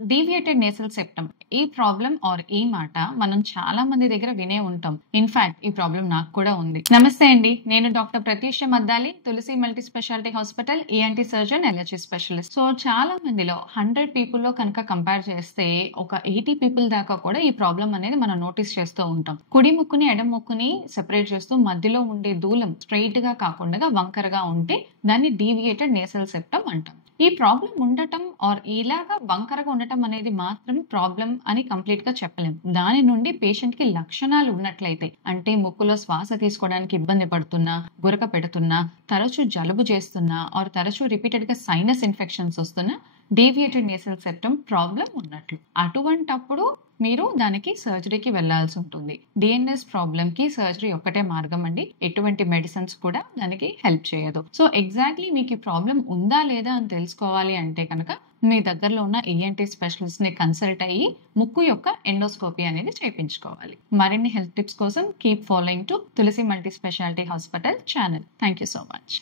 Deviated nasal septum ఈ problem are ఈ మాట మనం చాలా మంది దగ్గర వినే ఉంటాం. ఇన్ఫాక్ట్ ఈ ప్రాబ్లం నాకు కూడా ఉంది. నమస్తే అండి, నేను doctor Prathyusha Maddali, Tulasi multi speciality hospital ENT surgeon, allergy specialist. So చాలా మందిలో 100 పీపుల్ లో కనుక కంపేర్ చేస్తే ఒక 80 పీపుల్ దాకా కూడా ఈ ప్రాబ్లం అనేది మనం నోటీస్ చేస్తూ ఉంటాం. కుడి ముక్కుని ఎడమ ముక్కుని సెపరేట్ చేస్తూ మధ్యలో ఉండే దూలం స్ట్రైట్ గా కాకుండా వంకరగా ఉంటే దాన్ని డీవియేటెడ్ నేసల్ సెప్టమ్ అంటాం. ఈ ప్రాబ్లం ఉండటం ఆర్ ఇలాగా వంకరగా ఉండటం అనేది మాత్రం ప్రాబ్లం అని కంప్లీట్ గా చెప్పలేం. దాని నుండి పేషెంట్ కి లక్షణాలు ఉన్నట్లయితే, అంటే ముక్కులో శ్వాస తీసుకోవడానికి ఇబ్బంది పడుతున్నా, గురక పెడుతున్నా, తరచూ జలుబు చేస్తున్నా ఆర్ తరచూ రిపీటెడ్ గా సైనస్ ఇన్ఫెక్షన్స్ వస్తున్నా డీవియేటెడ్ నేసల్ సెప్టమ్ ప్రాబ్లం ఉన్నట్లు. అటువంటప్పుడు మీరు దానికి సర్జరీకి వెళ్లాల్సి ఉంటుంది. డిఎన్ఎస్ ప్రాబ్లం కి సర్జరీ ఒక్కటే మార్గం అండి. ఎటువంటి మెడిసిన్స్ కూడా దానికి హెల్ప్ చేయదు. సో ఎగ్జాక్ట్లీ మీకు ఈ ప్రాబ్లం ఉందా లేదా అని తెలుసుకోవాలి అంటే కనుక మీ దగ్గరలో ఉన్న ఈఎన్టీ స్పెషలిస్ట్ ని కన్సల్ట్ అయ్యి ముక్కు యొక్క ఎండోస్కోపీ అనేది చేయించుకోవాలి. మరిన్ని హెల్త్ టిప్స్ కోసం keep following to Tulasi multi speciality hospital channel. Thank you so much.